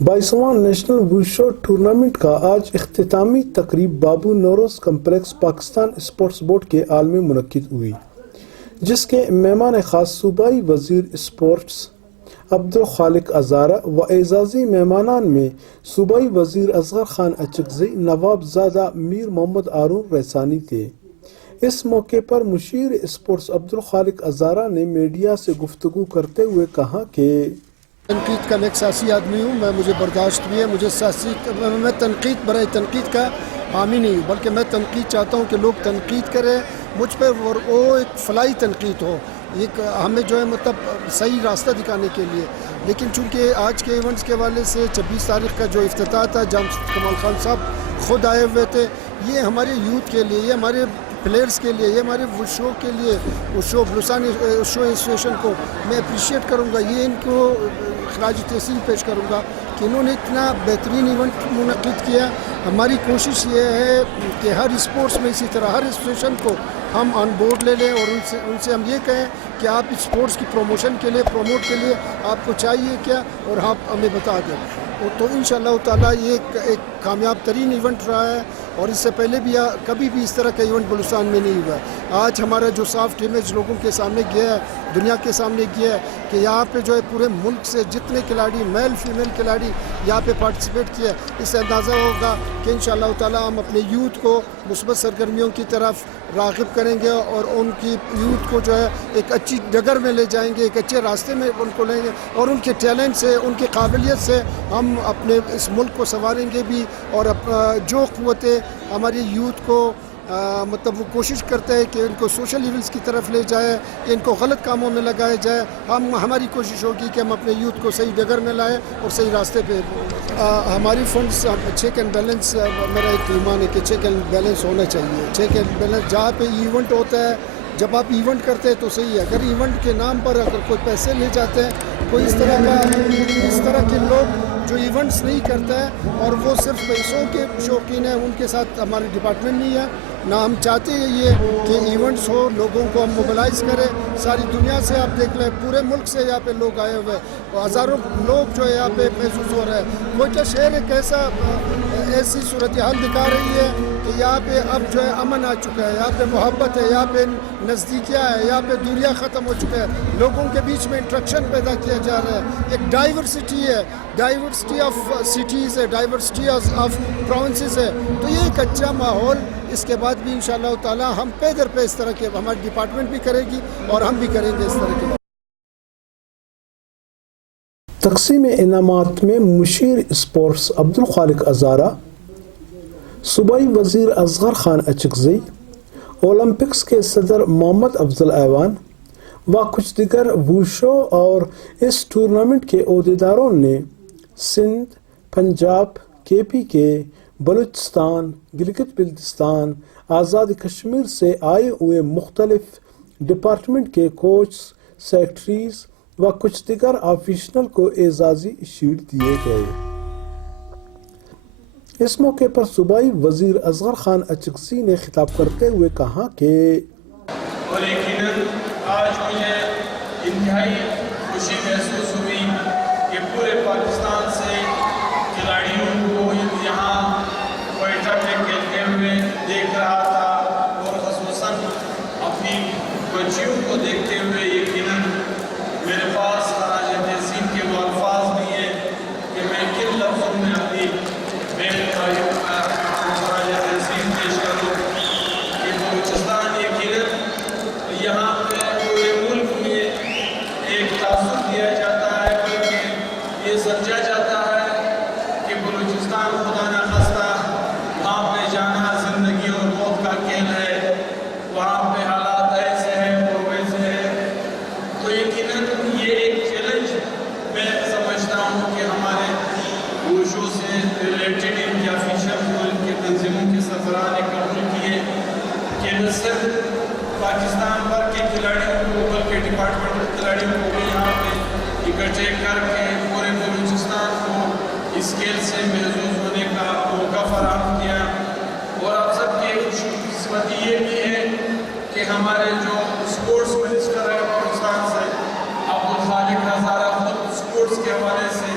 22واں national wushu tournament کا آج اختتامی تقریب Babu Nauroz complex Pakistan sports board کے ہال میں منعقد ہوئی، جس کے مہمان خاص صوبائی وزیر اسپورٹس عبدالخالق ازارہ و اعزازی مہمانان میں صوبائی وزیر اصغر خان اچکزئی، نواب زادہ میر محمد ہارون رحسانی تھے۔ اس موقع پر مشیر اسپورٹس عبدالخالق ازارہ نے میڈیا سے گفتگو کرتے ہوئے کہا کہ تنقید کا میں ایک سیاسی آدمی ہوں، مجھے برداشت بھی ہے، میں تنقید برائے تنقید کا حامی نہیں ہوں، بلکہ میں تنقید چاہتا ہوں کہ لوگ تنقید کریں مجھ پہ، اور وہ ایک فلاحی تنقید ہو، ایک ہمیں جو ہے مطلب صحیح راستہ دکھانے کے لیے۔ لیکن چونکہ آج کے ایونٹس کے حوالے سے 26 تاریخ کا جو افتتاح تھا، جہاں کمال خان صاحب خود آئے ہوئے تھے، یہ ہمارے یوتھ کے لیے، یہ ہمارے پلیئرز کے لیے، یہ ہمارے وشو کے لیے، وشو بلوچستان وشو ایسوسیشن کو میں اپریشیٹ کروں گا، یہ ان کو خراج تحسین پیش کروں گا کہ انہوں نے اتنا بہترین ایونٹ منعقد کیا۔ ہماری کوشش یہ ہے کہ ہر اسپورٹس میں اسی طرح ہر ایسوسیشن کو ہم آن بورڈ لے لیں اور ان سے ہم یہ کہیں کہ آپ اسپورٹس کی پروموشن کے لیے، پروموٹ کے لیے آپ کو چاہیے کیا، اور آپ ہمیں بتا دیں۔ تو انشاءاللہ تعالیٰ یہ ایک کامیاب ترین ایونٹ رہا ہے، اور اس سے پہلے بھی کبھی بھی اس طرح کا ایونٹ بلوچستان میں نہیں ہوا ہے۔ آج ہمارا جو سافٹ امیج لوگوں کے سامنے گیا ہے، دنیا کے سامنے گیا ہے کہ یہاں پہ جو ہے پورے ملک سے جتنے کھلاڑی، میل فیمیل کھلاڑی یہاں پہ پارٹیسپیٹ کیا، اس سے اندازہ ہوگا کہ انشاءاللہ تعالیٰ ہم اپنے یوتھ کو مثبت سرگرمیوں کی طرف راغب کریں گے، اور ان کی یوتھ کو جو ہے ایک اچھی ڈگر میں لے جائیں گے، ایک اچھے راستے میں ان کو لیں گے، اور ان کے ٹیلنٹ سے، ان کی قابلیت سے ہم اپنے اس ملک کو سنواریں گے بھی، اور جو قوتیں ہماری یوتھ کو مطلب وہ کوشش کرتے ہیں کہ ان کو سوشل ایونٹس کی طرف لے جائے، کہ ان کو غلط کاموں میں لگائے جائے، ہماری کوشش ہوگی کہ ہم اپنے یوتھ کو صحیح ڈگر میں لائیں اور صحیح راستے پہ۔ ہماری فنڈس چیک اینڈ بیلنس، میرا ایک ایمان ہے کہ چیک اینڈ بیلنس ہونا چاہیے۔ چیک اینڈ بیلنس جہاں پہ ایونٹ ہوتا ہے، جب آپ ایونٹ کرتے ہیں تو صحیح ہے، اگر ایونٹ کے نام پر اگر کوئی پیسے لے جاتے ہیں، کوئی اس طرح کے لوگ جو ایونٹس نہیں کرتا ہے اور وہ صرف پیسوں کے شوقین ہیں، ان کے ساتھ ہماری ڈپارٹمنٹ نہیں ہے۔ نہ ہم چاہتے ہیں یہ کہ ایونٹس ہو، لوگوں کو ہم موبلائز کریں، ساری دنیا سے آپ دیکھ لیں، پورے ملک سے یہاں پہ لوگ آئے ہوئے ہیں، ہزاروں لوگ جو ہے یہاں پہ محسوس ہو رہے ہیں۔ کوئٹہ شہر ایک ایسی صورتحال دکھا رہی ہے کہ یہاں پہ اب جو ہے امن آ چکا ہے، یہاں پہ محبت ہے، یہاں پہ نزدیکیاں ہے، یہاں پہ دوریاں ختم ہو چکے ہیں، لوگوں کے بیچ میں انٹریکشن پیدا کیا جا رہا ہے، ایک ڈائیورسٹی ہے، ڈائیورسٹی آف سٹیز ہے، ڈائیورسٹی آف پروونسز ہے۔ تو یہ ایک اچھا ماحول اس کے بعد بھی انشاءاللہ تعالیٰ ہم پہ در پہ اس طرح کے، ہماری ڈپارٹمنٹ بھی کرے گی اور ہم بھی کریں گے اس طرح کے۔ تقسیم انعامات میں مشیر اسپورٹس عبدالخالق ازارہ، صوبائی وزیر اصغر خان اچکزئی، اولمپکس کے صدر محمد افضل ایوان و کچھ دیگر ووشو اور اس ٹورنامنٹ کے عہدیداروں نے سندھ، پنجاب، KP کے، بلوچستان، گلگت بلتستان، آزاد کشمیر سے آئے ہوئے مختلف ڈپارٹمنٹ کے کوچ، سیکرٹریز و کچھ دیگر آفیشنل کو اعزازی شیلڈ دیے گئے۔ اس موقع پر صوبائی وزیر اصغر خان اچکزئی نے خطاب کرتے ہوئے کہا کہ اور یقیناً آج مجھے انتہائی خوشی محسوس ہوئی کہ پورے پاکستان سے کھلاڑیوں کو یہاں کوئٹہ میں کھیلتے ہوئے دیکھ رہا تھا، اور خصوصاً اپنی بچیوں کو دیکھتے ہوئے یقیناً میرے پاس خراج تحسین کے وہ الفاظ نہیں ہیں کہ میں کن لفظوں میں اپنی خراج تحسین پیش کروں کہ بلوچستان یقیناً یہاں پہ پورے ملک میں ایک تاثر دیا جاتا ہے، بلکہ یہ سمجھا جاتا ہے کہ بلوچستان خدا نخواستہ وہاں پہ جانا زندگی اور موت کا کھیل ہے، وہاں پہ حالات ایسے ہیں اور ویسے ہیں۔ تو یقیناً یہ ایک چیلنج میں سمجھتا ہوں کہ ہمارے ووشو سے ریلیٹڈ ان کے آفیشل کو، ان کے تنظیموں کے سربراہ نے قبول کیے کہ نہ صرف پاکستان بھر کے کھلاڑیوں کو بلکہ ڈپارٹمنٹ کھلاڑیوں کو بھی یہاں پہ اکٹھے کر کے پورے بلوچستان کو اس کھیل سے محظوظ ہونے کا موقع فراہم کیا۔ اور آپ سب کی خوش قسمتی یہ بھی ہے کہ ہمارے جو اسپورٹس منسٹر ہے پاکستان سے عبدالخالق ازارہ، خود اسپورٹس کے حوالے سے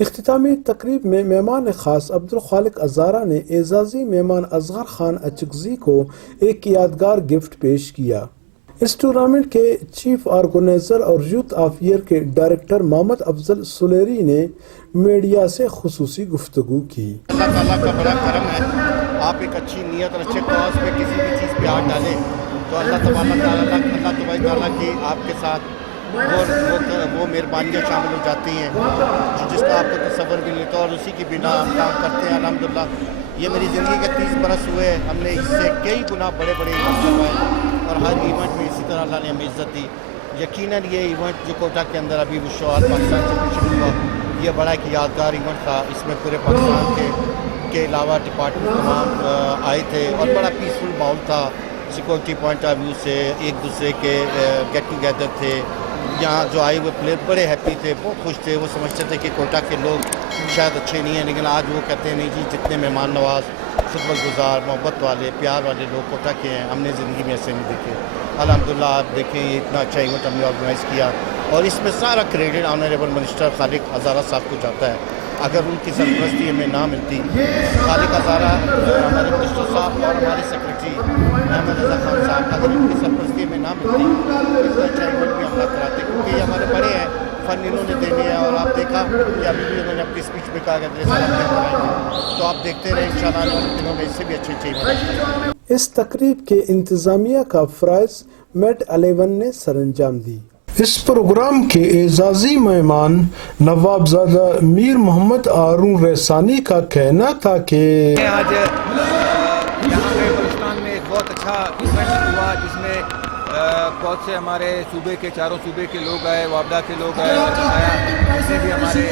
اختتامی تقریب میں مہمان خاص عبدالخالق ازارہ نے اعزازی مہمان اصغر خان اچکزئی کو ایک یادگار گفٹ پیش کیا۔ اس ٹورنامنٹ کے چیف آرگنائزر اور یوتھ آف ایئر کے ڈائریکٹر محمد افضل سلیری نے میڈیا سے خصوصی گفتگو کی۔ اللہ تعالیٰ کا بڑا کرم ہے، آپ ایک اچھی نیت اور اچھے کاز پہ کسی بھی چیز پہ ہاتھ ڈالیں تو اللہ تبارک تعالیٰ کی آپ کے ساتھ وہ مہربانیاں شامل ہو جاتی ہیں جس کا آپ کو تصور بھی نہیں ہوتا، اور اسی کی بنا ہم کام کرتے ہیں۔ الحمدللہ یہ میری زندگی کے 30 برس ہوئے، ہم نے اس سے کئی گنا بڑے بڑے ایونٹ کروائے اور ہر ایونٹ میں اسی طرح اللہ نے ہمیں عزت دی۔ یقیناً یہ ایونٹ جو کوٹا کے اندر ابھی وشوال پاکستان چیمپئن شپ ہوا، یہ بڑا ایک یادگار ایونٹ تھا۔ اس میں پورے پاکستان کے علاوہ ڈپارٹمنٹ تمام آئے تھے اور بڑا پیسفل ماحول تھا۔ سیکورٹی پوائنٹ آف ویو سے ایک دوسرے کے گیٹ ٹوگیدر تھے، یہاں جو آئے ہوئے پلیئر بڑے ہیپی تھے، بہت خوش تھے۔ وہ سمجھتے تھے کہ کوٹا کے لوگ شاید اچھے نہیں ہیں، لیکن آج وہ کہتے ہیں نہیں جی، جتنے مہمان نواز، خدمت گزار، محبت والے، پیار والے لوگ کوٹا کے ہیں، ہم نے زندگی میں ایسے نہیں دیکھے۔ الحمدللہ آپ دیکھیں یہ اتنا اچھا ایونٹ ہم نے آرگنائز کیا اور اس میں سارا کریڈٹ آنریبل منسٹر خالق ازارہ صاحب کو جاتا ہے۔ اگر ان کی سرپرستی ہمیں نہ ملتی، خالق ازارہ ہمارے منسٹر صاحب اور ہمارے سیکرٹری احمد رضا خان صاحب، اگر ان کی سرپرستی ہمیں نہ ملتی تو اتنا اچھا ایونٹ بھی ہم نہ کراتے، کیونکہ یہ ہمارے بڑے ہیں، فن انہوں نے دینے ہیں۔ اور آپ دیکھا کہ ابھی بھی انہوں نے اپنی اسپیچ میں کہا کہ تو آپ دیکھتے رہیں انشاءاللہ آنے والے دنوں میں اس سے بھی اچھے ایونٹ۔ اس تقریب کے انتظامیہ کا فرائض میٹ 11 نے سر انجام دی۔ اس پروگرام کے اعزازی مہمان نوابزادہ میر محمد ہارون رحسانی کا کہنا تھا کہ آج یہاں پہ بلوچستان میں ایک بہت اچھا ایونٹ ہوا جس میں بہت سے ہمارے صوبے کے چاروں صوبے کے لوگ آئے، وابڈا کے لوگ آئے اور جتنے بھی ہمارے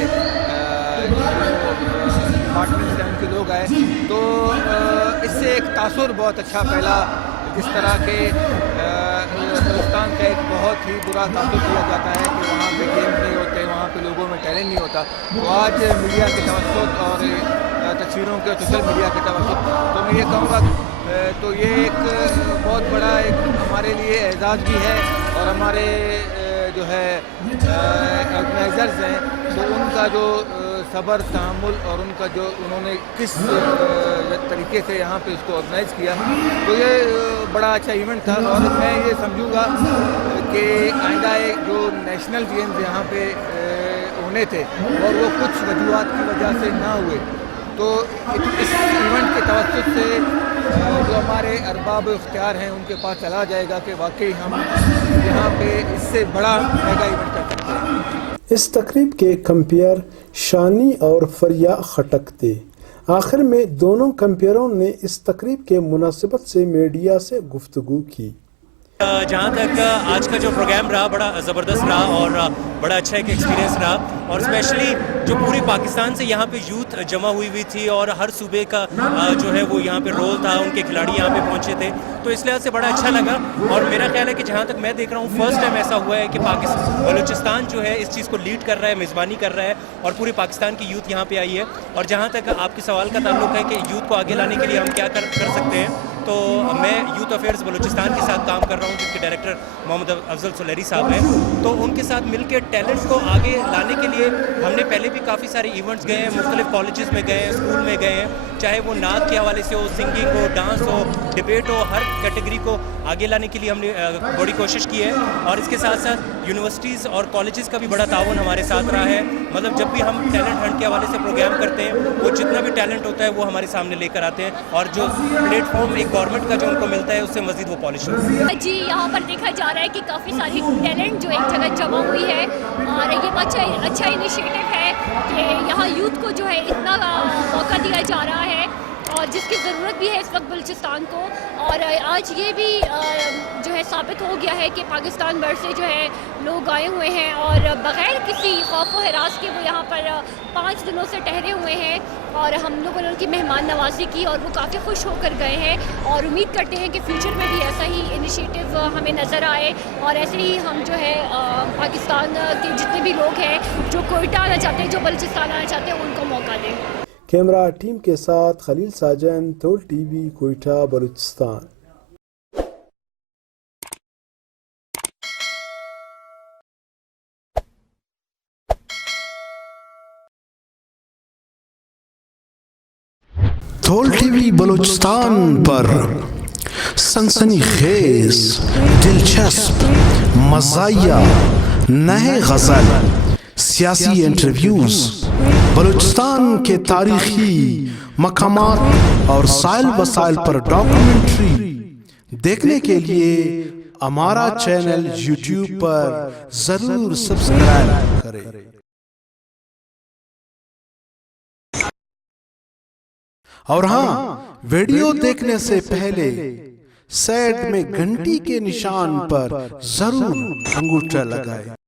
ڈپارٹمنٹ ہیں ان کے لوگ آئے، تو اس سے ایک تاثر بہت اچھا پھیلا۔ جس طرح کے بلوچستان کا ایک بہت ہی برا تاثر دیا جاتا ہے کہ وہاں پہ گیمز نہیں ہوتے، وہاں پہ لوگوں میں ٹیلنٹ نہیں ہوتا، تو آج میڈیا کے توسط اور تصویروں کے سوشل میڈیا کے توسط، تو میں یہ کہوں گا تو یہ ایک بہت بڑا ایک ہمارے لیے اعزاز بھی ہے، اور ہمارے جو ہے آرگنائزرز ہیں تو ان کا جو صبر، تحمل اور ان کا جو انہوں نے کس طریقے سے یہاں پہ اس کو آرگنائز کیا، تو یہ بڑا اچھا ایونٹ تھا۔ اور میں یہ سمجھوں گا کہ آئندہ جو نیشنل گیمز یہاں پہ ہونے تھے اور وہ کچھ وجوہات کی وجہ سے نہ ہوئے، تو اس ایونٹ کے توسط سے جو ہمارے ارباب اختیار ہیں ان کے پاس چلا جائے گا کہ واقعی ہم یہاں پہ اس سے بڑا میگا ایونٹ کر سکتے ہیں۔ اس تقریب کے کمپیئر شانی اور فریا خٹک تھے۔ آخر میں دونوں کمپیئروں نے اس تقریب کے مناسبت سے میڈیا سے گفتگو کی۔ جہاں تک آج کا جو پروگرام رہا بڑا زبردست رہا اور بڑا اچھا ایک ایکسپیرینس رہا، اور اسپیشلی جو پوری پاکستان سے یہاں پہ یوتھ جمع ہوئی تھی اور ہر صوبے کا جو ہے وہ یہاں پہ رول تھا، ان کے کھلاڑی یہاں پہ پہنچے تھے، تو اس لحاظ سے بڑا اچھا لگا۔ اور میرا خیال ہے کہ جہاں تک میں دیکھ رہا ہوں فرسٹ ٹائم ایسا ہوا ہے کہ بلوچستان جو ہے اس چیز کو لیڈ کر رہا ہے، میزبانی کر رہا ہے، اور پوری پاکستان کی یوتھ یہاں پہ آئی ہے۔ اور جہاں تک آپ کے سوال کا تعلق ہے کہ یوتھ کو آگے لانے کے لیے ہم کیا کر سکتے ہیں، تو میں یوتھ افیئرز بلوچستان کے ساتھ کام کر رہا ہوں، جن کے ڈائریکٹر محمد افضل سلیری صاحب ہیں، تو ان کے ساتھ مل کے ٹیلنٹ کو آگے لانے کے لیے ہم نے پہلے بھی کافی سارے ایونٹس گئے ہیں، مختلف کالجز میں گئے ہیں، اسکول میں گئے ہیں، چاہے وہ نعت کے حوالے سے ہو، سنگنگ ہو، ڈانس ہو، ڈبیٹ ہو، ہر کیٹیگری کو آگے لانے کے لیے ہم نے بڑی کوشش کی ہے۔ اور اس کے ساتھ ساتھ یونیورسٹیز اور کالجز کا بھی بڑا تعاون ہمارے ساتھ رہا ہے، مطلب جب بھی ہم ٹیلنٹ ہنٹ کے حوالے سے پروگرام کرتے ہیں، وہ جتنا بھی ٹیلنٹ ہوتا ہے وہ ہمارے سامنے لے کر آتے ہیں، اور جو پلیٹ فارم ایک گورنمنٹ کا جو ان کو ملتا ہے اس سے مزید وہ پالش ہوتی ہے۔ جی یہاں پر دیکھا جا رہا ہے کہ کافی ساری ٹیلنٹ جو ایک جگہ جمع ہوئی ہے، اور یہ اچھا انیشیٹو ہے کہ یہاں یوتھ کو جو ہے اتنا موقع دیا جا رہا ہے، اور جس کی ضرورت بھی ہے اس وقت بلوچستان کو۔ اور آج یہ بھی جو ہے ثابت ہو گیا ہے کہ پاکستان بھر سے جو ہے لوگ آئے ہوئے ہیں، اور بغیر کسی خوف و ہراس کے وہ یہاں پر 5 دنوں سے ٹھہرے ہوئے ہیں، اور ہم لوگوں نے ان کی مہمان نوازی کی اور وہ کافی خوش ہو کر گئے ہیں، اور امید کرتے ہیں کہ فیوچر میں بھی ایسا ہی انیشیٹو ہمیں نظر آئے، اور ایسے ہی ہم جو ہے پاکستان کے جتنے بھی لوگ ہیں جو کوئٹہ آنا چاہتے ہیں، جو بلوچستان آنا چاہتے ہیں، ان کو موقع دیں۔ کیمرہ ٹیم کے ساتھ خلیل ساجن، تول T V, Quetta, Balochistan. تھول T V Balochistan پر سنسنی خیز، دلچسپ، مزاحیہ، نئے غزل، سیاسی انٹرویوز، بلوچستان کے تاریخی مقامات اور سائل وسائل پر ڈاکومنٹری دیکھنے کے لیے ہمارا چینل یوٹیوب پر ضرور سبسکرائب کریں۔ اور ہاں، ویڈیو دیکھنے سے پہلے سائڈ میں گھنٹی کے نشان پر ضرور انگوٹھا لگائیں۔